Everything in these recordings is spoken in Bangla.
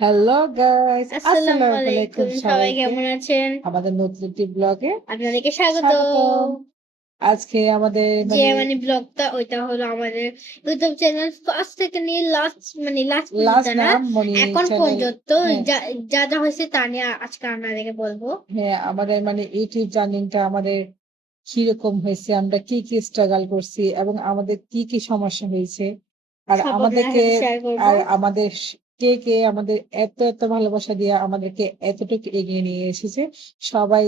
হ্যালো গাইস, আসসালামু আসসালামু আলাইকুম আলাইকুম। সবাই সবাইকে। কেমন আছেন? আমাদের নতুন একটি ব্লগে আপনাদেরকে স্বাগত। স্বাগতম। আজকে আমাদের যে ব্লগটা ওইটা হলো আমাদের ইউটিউব চ্যানেল ফার্স্ট থেকে নিয়ে লাস্ট পর্যন্ত লাস্ট না। নাম মনি এখন চ্যানেল। পর্যন্ত হ্যাঁ, যা যা হয়েছে তা নিয়ে আজকে আপনাদেরকে বলবো। হ্যাঁ, আমাদের ইউটিউব জার্নিটা আমাদের কিরকম হয়েছে, আমরা কি কি স্ট্রাগল করছি এবং আমাদের কি কি সমস্যা হয়েছে। আর সব আপনার আমাদেরকে সাথে শেয়ার করব। আর আমাদের কে কে আমাদের এত এত ভালোবাসা দিয়ে আমাদেরকে এতটুকু এগিয়ে নিয়ে এসেছে। সবাই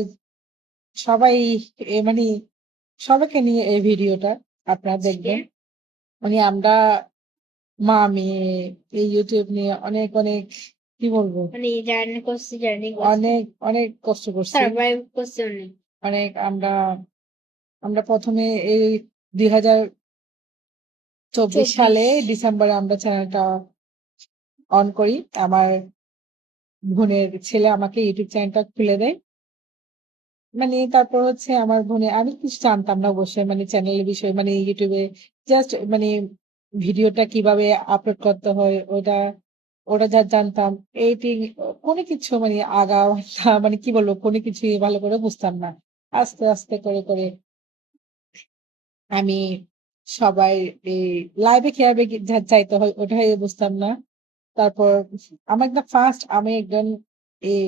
সবাই এ মানে সবাইকে নিয়ে এই ভিডিওটা আপনারা আজকে দেখবেন। আমরা মা-মেয়ে এই YouTube নিয়ে অনেক, অনেক কি বলবো? জার্নি করছি। অনেক, অনেক কষ্ট করছি। সারভাইভ করছি অনেক। অনেক আমরা ১ম এ এই ২০২৪ 24 সালে ডিসেম্বরে আমরা চ্যানেলটা অন করি। আমার বোনের ছেলে আমাকে YouTube চ্যানেলটা খুলে দেয়। তারপর হচ্ছে আমার বোনের আমি কিছু জানতাম না অবশ্যই চ্যানেলের বিষয়ে YouTube এ জাস্ট ভিডিওটা কিভাবে আপলোড করতে হয় ওটা যা জানতাম। এডিটিং কোনো কিছু আগা-মাথা কি বলবো কোনো কিছুই ভালো করে বুঝতাম না। আস্তে, আস্তে করে আমি সবাই এই লাইভে কিভাবে যাইতে হয় ওটাই বুঝতাম না। তারপর আমার একদম আমি একজন এই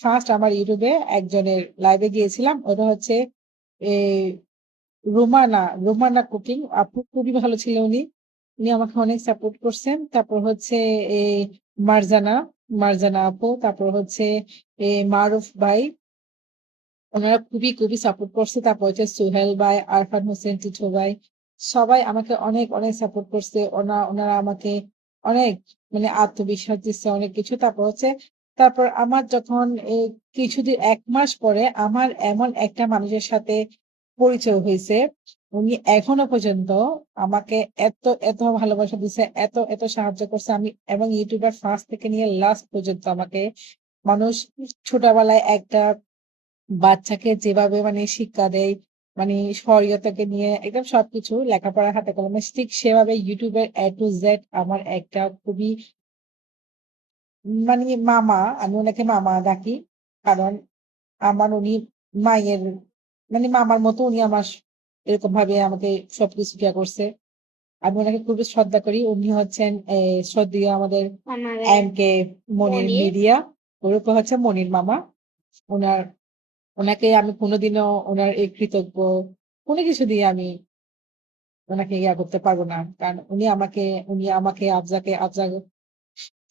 ফার্স্ট আমার YouTube এ একজনের লাইভে গিয়েছিলাম। ওটা হচ্ছে এই রুমানা কুকিং আপু খুবই ভালো ছিল উনি। উনি আমাকে অনেক সাপোর্ট করছেন। তারপর হচ্ছে এই মারজানা, মারজানা আপু, তারপর হচ্ছে মারুফ ভাই। উনারা খুবই সাপোর্ট করছে। তারপর হচ্ছে সোহেল ভাই, আরফান হোসেন, টিটু ভাই। সবাই আমাকে অনেক, অনেক সাপোর্ট করছে। উনারা আমাকে অনেক আত্মবিশ্বাস দিচ্ছে অনেক কিছু। তারপর আমার যখন কিছুদিন ১ মাস পরে আমার এমন একটা মানুষের সাথে পরিচয় হইছে। উনি এখনো পর্যন্ত আমাকে এত ভালোবাসা দিছে, এত সাহায্য করছে। এবং ইউটিউবার ফার্স্ট থেকে নিয়ে লাস্ট পর্যন্ত আমাকে মানুষ ছোটবেলায় একটা বাচ্চাকে যেভাবে শিক্ষা দেয়, শরীয়তকে নিয়ে একদম সবকিছু লেখাপড়া হাতে কলমে ঠিক সেভাবে ইউটিউবের A to Z আমার একটা খুবই মামা, আমি উনাকে মামা ডাকি। কারণ উনি মায়ের মামার মতো উনি আমার এরকম ভাবে আমাকে সবকিছু ইয়া করছে। আমি উনাকে খুবই শ্রদ্ধা করি। উনি হচ্ছেন শ্রদ্ধেয় আমাদের আমাদের এম কে মনির মনির মিডিয়া। ওরকম হচ্ছে মনির মামা। উনার উনাকে আমি কোনোদিনও উনার এই কৃতজ্ঞ কোনো কিছু দিয়ে আমি উনাকে ইয়া করতে পারব না। কারণ উনি আমাকে আফজা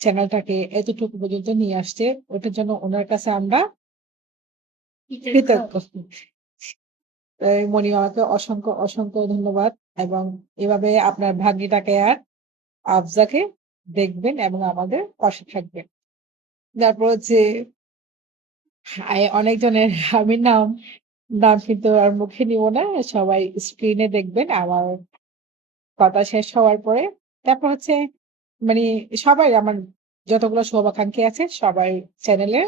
চ্যানেলটাকে এতটুকু পর্যন্ত নিয়ে আসছে। ওটার জন্য উনার কাছে আমরা কৃতজ্ঞ। কৃতজ্ঞ। মনি মামাকে অসংখ্য, অসংখ্য ধন্যবাদ এবং এভাবে আপনার ভাগ্নিটাকে আর আফজাকে দেখবেন এবং আমাদের পাশে থাকবেন। তারপর হচ্ছে অনেকজনের আমি নাম কিন্তু আর মুখে নিব না। সবাই স্ক্রিনে দেখবেন আমার কথা শেষ হওয়ার পরে। তারপর হচ্ছে মানে সবাই আমার যতগুলো শুভাকাঙ্ক্ষী আছে সবাই চ্যানেলের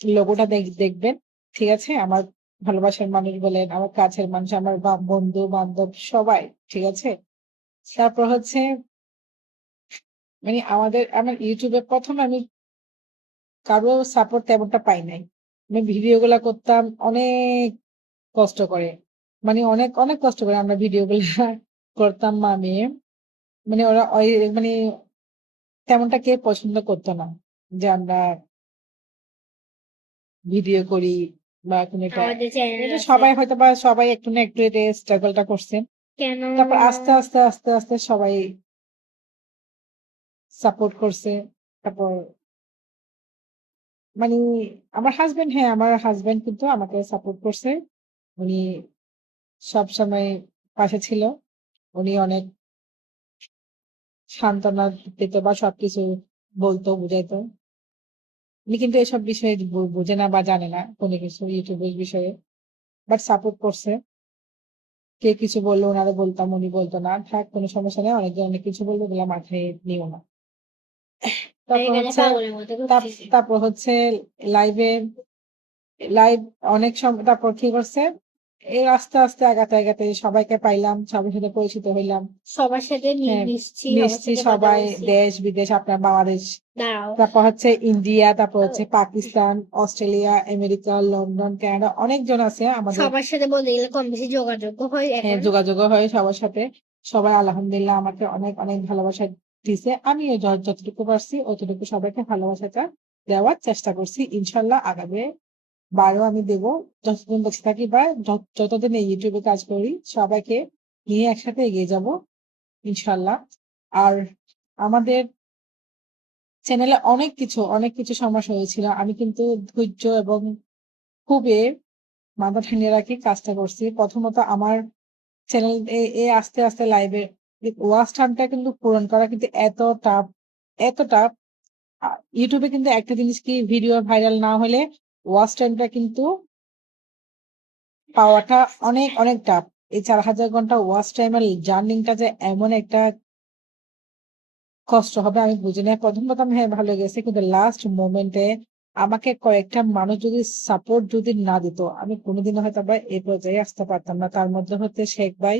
লোগোটা দেখবেন। ঠিক আছে? আমার ভালোবাসার মানুষ বলেন, আমার কাছের মানুষ, আমার বন্ধু-বান্ধব সবাই। ঠিক আছে? তারপর হচ্ছে আমার YouTube এ ১ম আমি কারো সাপোর্ট তেমনটা পাই নাই। আমি ভিডিও গুলা করতাম অনেক কষ্ট করে। অনেক, অনেক কষ্ট করে আমরা ভিডিও গুলা করতাম মা-মেয়ে। ওরা মানে তেমনটা কেউ পছন্দ করত না। যে আমরা ভিডিও করি বা কোনো একটা আমাদের চ্যানেল এটা আছে। সবাই একটু না একটু এটা স্ট্রাগল টা করছেন। কেন? তারপর আস্তে সবাই সাপোর্ট করছে। তারপর মানে আমার হাসব্যান্ড কিন্তু আমাকে সাপোর্ট করছে। উনি সবসময় পাশে ছিল। উনি অনেক সান্ত্বনা দিত বা সবকিছু বলতো, বুঝাইতো। উনি কিন্তু এসব বিষয়ে বোঝে না বা জানে না কোনো কিছু YouTube এর বিষয়ে। বাট সাপোর্ট করছে। কে কিছু বললো উনারে বলতাম, উনি বলতো না। থাক কোনো সমস্যা নেই। অনেকজন অনেক কিছু বলবে এগুলা মাথায় নিও না। তারপর এখানে হচ্ছে পাগলের মতো তাপ ঘুরতেছি। তারপর হচ্ছে লাইভে লাইভ অনেক তারপর কি করছে? এর আস্তে, আস্তে আগাতে, আগাতে সবাইকে পাইলাম, সবার সাথে পরিচিত হইলাম। সবার সাথে হ্যাঁ, মিশছি, সবার মিশছি সাথে মজা সবাই করছি। দেশ-বিদেশ আপনার বাংলাদেশ, দাঁড়াও। তারপর হচ্ছে ইন্ডিয়া, তারপর হচ্ছে Pakistan, Australia, America, London, Canada অনেকজন আছে আমাদের। সবার সাথে বলতে গেলে কম বেশি যোগাযোগ হয় হ্যাঁ, এখন। যোগাযোগও হয় সবার সাথে। সবাই আলহামদুলিল্লাহ আমাকে অনেক, অনেক ভালোবাসা দিছে। আমিও যতটুকু পারছি অতটুকু সবাইকে ভালোবাসাটা দেওয়ার চেষ্টা করছি। ইনশাআল্লাহ আগামী বারও আমি দেব। যতদিন বেঁচে থাকি বা যতদিন এই ইউটিউবে কাজ করি সবাইকে নিয়ে একসাথে এগিয়ে যাব ইনশাআল্লাহ। আর আমাদের চ্যানেলে অনেক কিছু সমস্যা হয়েছিল। আমি কিন্তু ধৈর্য এবং খুবই মাথা ঠান্ডা রাখি কাজটা করছি। প্রথমত আমার চ্যানেল এ আস্তে, আস্তে লাইভে ওয়াচ টাইমটা কিন্তু পূরণ করা কিন্তু এত টাফ। আ ইউটিউবে কিন্তু একটা জিনিস কি ভিডিও ভাইরাল না হলে ওয়াচ টাইমটা কিন্তু পাওয়াটা অনেক, অনেক টাফ। এই ৪,০০০ ঘন্টা ওয়াচ টাইমের জার্নিংটা যে এমন একটা কষ্ট হবে আমি বুঝি নাই। ১ম আমি হ্যাঁ, ভালো গেছে। কিন্তু লাস্ট মোমেন্টে আমাকে কয়েকটা মানুষ যদি সাপোর্ট যদি না দিত, আমি কোনদিনও হয়তোবা এই পর্যায়ে আসতে পারতাম না। তার মধ্যে হচ্ছে শেখ ভাই,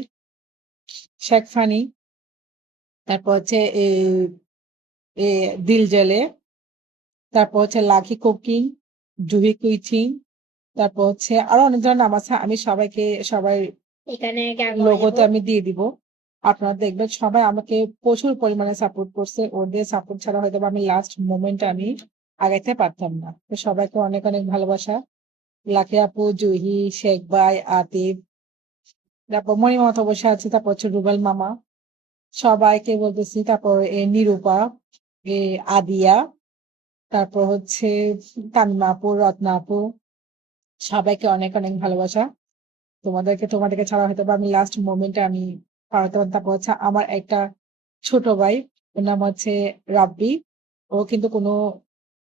শেখ ফানি, তারপর হচ্ছে এ দিল জলে, তারপর হচ্ছে লাকি কুকিং, জুহি কুইচিং, তারপর হচ্ছে আরো অনেক ধরনের নাম আছে। আমি সবাই এখানে গান গাওয়া লোগোতে যাবো। আমি দিয়ে দিব। আপনারা দেখবেন সবাই আমাকে প্রচুর পরিমাণে সাপোর্ট করছে। ওদের সাপোর্ট ছাড়া হয়তোবা আমি লাস্ট মোমেন্টে আমি আগাইতে পারতাম না। তো সবাইকে অনেক, অনেক ভালোবাসা। লাকি আপু, জুহি, শেখ ভাই, আতিফ, তারপর মনিমামা তো বসে আছে, তারপর হচ্ছে রুবেল মামা। সবাইকে বলতেছি। তারপর নিরূপা, এ আদিয়া, তারপর হচ্ছে তামিমা আপু, রত্না আপু, সবাইকে অনেক, অনেক ভালোবাসা। তোমাদেরকে ছাড়া হয়তোবা আমি লাস্ট মোমেন্টে আমি পার হতে পারতাম। তারপর হচ্ছে আমার একটা ছোট ভাই, ওর নাম হচ্ছে রাব্বি। ও কিন্তু কোনো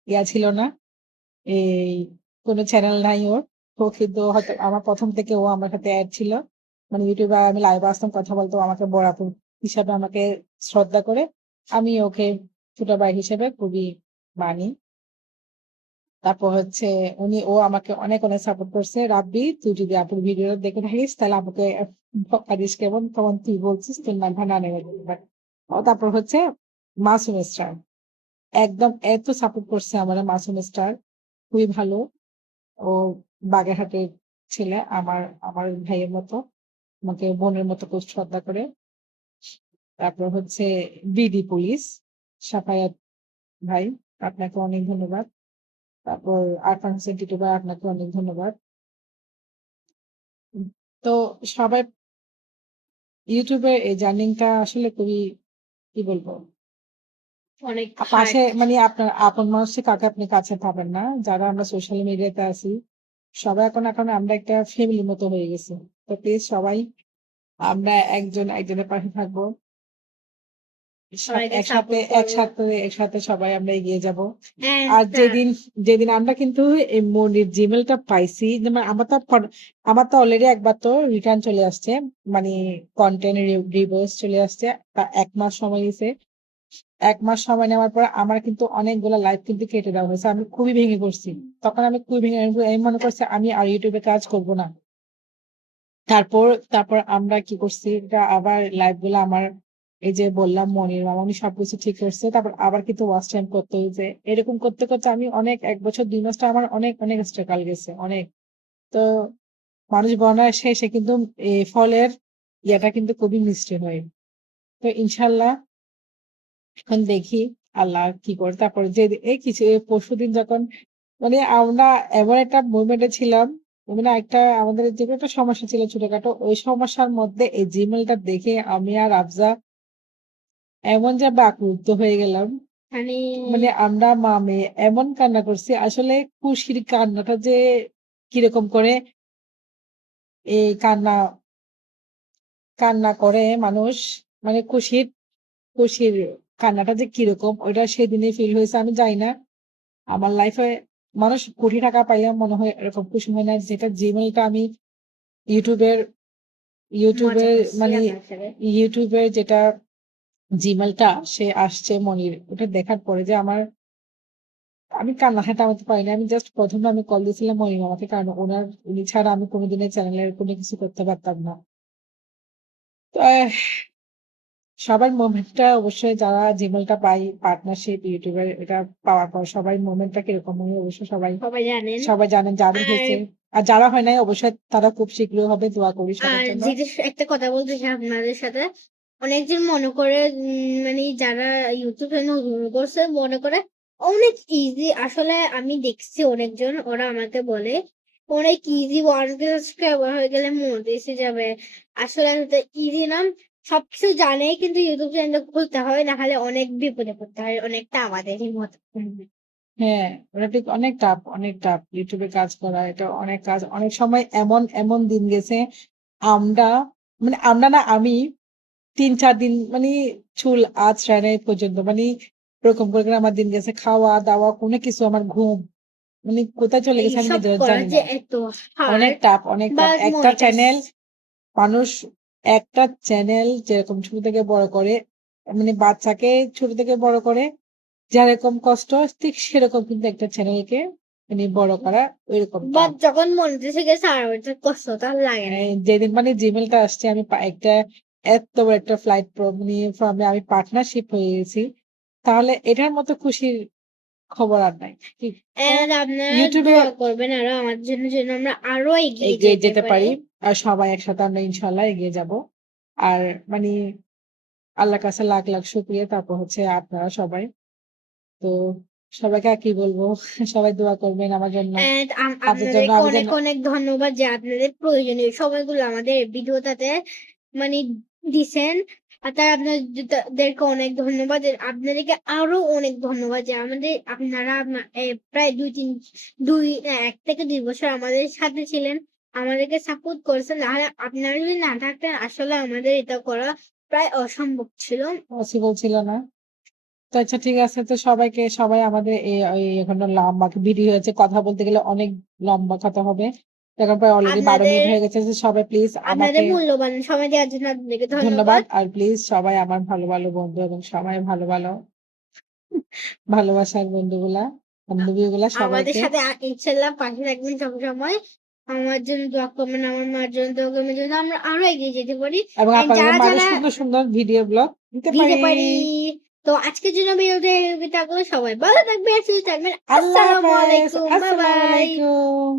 ইয়া ছিল না। এই কোনো চ্যানেল নাই ওর। ও কিন্তু হয়তো আমার ১ম থেকে ও আমার সাথে এড ছিল। মানে ইউটিউবে আমি লাইভে আসতাম, কথা বলতো, আমাকে বড় আপু হিসাবে আমাকে শ্রদ্ধা করে। আমি ওকে ছোট ভাই হিসেবে খুবই মানি। তারপর হচ্ছে ও আমাকে অনেক, অনেক সাপোর্ট করছে। রাব্বি, তুই যদি আপুর ভিডিওটা দেখে থাকিস তাহলে আপুকে বকা দিস কেমন? তখন তুই বলছিস তোর নামটা না নেওয়ার জন্য। তারপর হচ্ছে মাসুম স্টার। একদম এত সাপোর্ট করছে আমারে মাসুম স্টার। খুবই ভালো। ও বাগেরহাটের ছেলে। আমার আমার ভাইয়ের মতো। আমাকে বোনের মতো খুব শ্রদ্ধা করে। তারপর হচ্ছে বিডি পুলিশ, সাফায়াত ভাই, আপনাকে অনেক ধন্যবাদ। তারপর আরফান হোসেন টিটু ভাই, আপনাকে অনেক ধন্যবাদ। উম তো সবাই ইউটিউবের এই জার্নিংটা আসলে খুবই কি বলবো? অনেক হার্ড। পাশে মানে আপনার আপন মানুষকে কাউকে আপনি কাছে পাবেন না। যারা আমরা সোশ্যাল মিডিয়াতে আছি, সবাই এখন আমরা একটা ফ্যামিলির মতো হয়ে গেছি। তো প্লিজ সবাই আমরা একজন একজনের পাশে থাকবো। সবাইকে একসাথে সাপোর্ট করবো। একসাথে একসাথে সবাই আমরা এগিয়ে যাব। হ্যাঁ, আর হ্যাঁ। যেদিন আমরা কিন্তু এই মনির জিমেইলটা পাইছি, যেমন আমার তো অলরেডি একবার তো রিটার্ন চলে আসছে। মানে কন্টেন্ট রিভার্স চলে আসছে। ১ মাস সময় নিছে। ১ মাস সময় নেওয়ার পর আমার কিন্তু অনেকগুলা লাইভ কিন্তু কেটে দেওয়া হয়েছে। আমি খুবই ভেঙে পড়ছি। তখন আমি খুবই ভেঙে আমি মনে করছি আমি আর YouTube এ কাজ করব না। তারপর তারপর আমরা কি করছি, এটা আবার লাইভ গুলা আমার এই যে বললাম মনির মামা উনি সবকিছু ঠিক করছে। তারপর আবার কিন্তু ওয়াচ টাইম করতে হয়েছে। এরকম করতে, করতে আমি অনেক ১ বছর ২ মাসটা আমার অনেক, অনেক স্ট্রাগল গেছে, অনেক। তো মানুষ বর্ণার শেষে কিন্তু ফলের ইয়াটা কিন্তু খুবই মিষ্টি হয়। তো ইনশাআল্লাহ এখন দেখি আল্লাহ কি করে। তারপরে যে এই কিছু পরশুদিন যখন মানে আমরা এমন একটা মুভমেন্ট এ ছিলাম, মানে একটা আমাদের যেকোনো একটা সমস্যা ছিল ছোটখাটো। ওই সমস্যার মধ্যে এই জিমেইলটা দেখে আমি আর আফজা এমন যে বাকরুদ্ধ হয়ে গেলাম। মানে মানে আমরা মা-মেয়ে এমন কান্না করছি। আসলে খুশির কান্নাটা যে কিরকম করে এই কান্না করে মানুষ, মানে খুশির কান্নাটা যে কিরকম ওইটা সেদিনই ফিল হয়েছে। আমি জানি না আমার লাইফে মানুষ কোটি টাকা পাইলেও মনে হয় এরকম খুশি হয় না। যেটা জীবনটা আমি ইউটিউবের মজা ইউটিউবের করছি মানে আপনার সাথে। ইউটিউবের যেটা জিমেইলটা সে আসছে মনির। ওটা দেখার পরে যে আমার আমি কান্না থামাতে পারি না। আমি জাস্ট ১ম এ আমি কল দিয়েছিলাম মনির মামাকে। কারণ উনি ছাড়া আমি কোনদিন এই চ্যানেলের কোনো কিছু করতে পারতাম না। তো সবার মোমেন্টটা অবশ্যই যারা জিমেলটা পাই পার্টনারশিপ ইউটিউবের এটা পাওয়ার পর সবাই মোমেন্টটা কিরকম হয় অবশ্যই সবাই জানেন। সবাই জানেন যাদের আর হয়েছে। আর যারা হয় নাই অবশ্যই তারা খুব শীঘ্রই হবে। দোয়া করি সবার আর জন্য। যেটা একটা কথা বলতে চাই আপনাদের সাথে। অনেকজন মনে করে মানে যারা ইউটিউব চ্যানেল শুরু করছে মনে করে অনেক ইজি। আসলে আমি দেখছি অনেকজন ওরা আমাকে বলে অনেক ইজি 1K সাবস্ক্রাইবার হয়ে গেলে মনে এসে যাবে। আসলে এতটা ইজি না। সবকিছু জানে কিন্তু ইউটিউব চ্যানেল খুলতে হয় না হলে অনেক বিপদে পড়তে হয়। অনেকটা আমাদেরই মতো। হ্যাঁ, ওটা ঠিক অনেক টাফ, অনেক টাফ। ইউটিউবে কাজ করা এটা অনেক কাজ। অনেক সময় এমন দিন গেছে আমরা আমরা না আমি ৩-৪ দিন চুল আঁচড়ায় নাই পর্যন্ত। এরকম করে আমার দিন গেছে। খাওয়া-দাওয়া কোনো কিছু আমার ঘুম কোথায় চলে গেছে আমি এইসব নিজেও করা জানি যে না। এত হার্ড অনেক টাফ। বাট একটা মনিটাইজ চ্যানেল মানুষ একটা চ্যানেল যেরকম ছোট থেকে বড় করে বাচ্চাকে ছোট থেকে বড় করে যেরকম কষ্ট ঠিক সেরকম কিন্তু একটা চ্যানেলকে বড় করা ঐরকম বাট টাফ। যখন মনিটাইজে গেছে আর ওইটার কষ্টটা আর লাগে নাই। যেদিন জিমেইলটা আসছে আমি একটা এত বড় একটা ফ্লাইট ফর্মে আমি পার্টনারশিপ হয়ে গেছি। তাহলে এটার মতো খুশির খবর আর নাই। ঠিক তো এন্ড আপনারা ইউটিউবে দোয়া করবেন আরো আমাদের জন্য যেন আমরা আরো এগিয়ে এগিয়ে যেতে যেতে পারি। পারি। আর সবাই একসাথে আমরা ইনশাআল্লাহ এগিয়ে যাব। আর মানে আল্লাহর কাছে লাখ শুকরিয়া। তারপর হচ্ছে আপনারা সবাই। তো সবাইকে আর কি বলবো? সবাই দোয়া করবেন আমার জন্য। এন্ড কাজের জন্য আপনাদেরকে আমি অনেক, যেন অনেক ধন্যবাদ যে আপনাদের প্রয়োজনীয় সময়গুলো আমাদের ভিডিওটাতে মানে দিছেন। আর তাই আপনাদেরকে অনেক ধন্যবাদ। আপনাদেরকে আরো অনেক ধন্যবাদ যে আপনারা প্রায় ১ থেকে ২ বছর আমাদের সাথে ছিলেন। আমাদেরকে সাপোর্ট করেছেন। নাহলে আপনারা যদি না থাকতেন আসলে আমাদের এটা করা প্রায় অসম্ভব ছিল। পসিবল ছিল না। তো আচ্ছা ঠিক আছে। তো সবাই আমাদের এখনো লম্বা ভিডিও হয়েছে। কথা বলতে গেলে অনেক লম্বা কথা হবে। এখন প্রায় অলরেডি ১২ আপনাদের মিনিট হয়ে গেছে। তো সবাই প্লিজ আমাকে আপনাদের মূল্যবান সময় দেওয়ার জন্য আপনাদেরকে ধন্যবাদ। ধন্যবাদ। আর প্লিজ সবাই আমার ভালো বন্ধু এবং সবাই ভালোবাসার বান্ধবীগুলা আমাদের সবাইকে সাথে ইনশাআল্লাহ পাশে থাকবেন সবসময়। আমার জন্য দোয়া করবেন, আমার মার জন্য দোয়া করবেন যেন আমরা আরো এগিয়ে যেতে পারি। এবং অ্যান্ড আপনাদের যারা, আরো যারা সুন্দর ভিডিও ব্লগ দিতে দিতে পারি। পারি। তো আজকের জন্য বিদায় থাকলো। সবাই ভালো থাকবেন, সুস্থ থাকবেন। আল্লাহ আসসালামু হাফেজ। আলাইকুম। বাই আসসালামু বাই। আলাইকুম।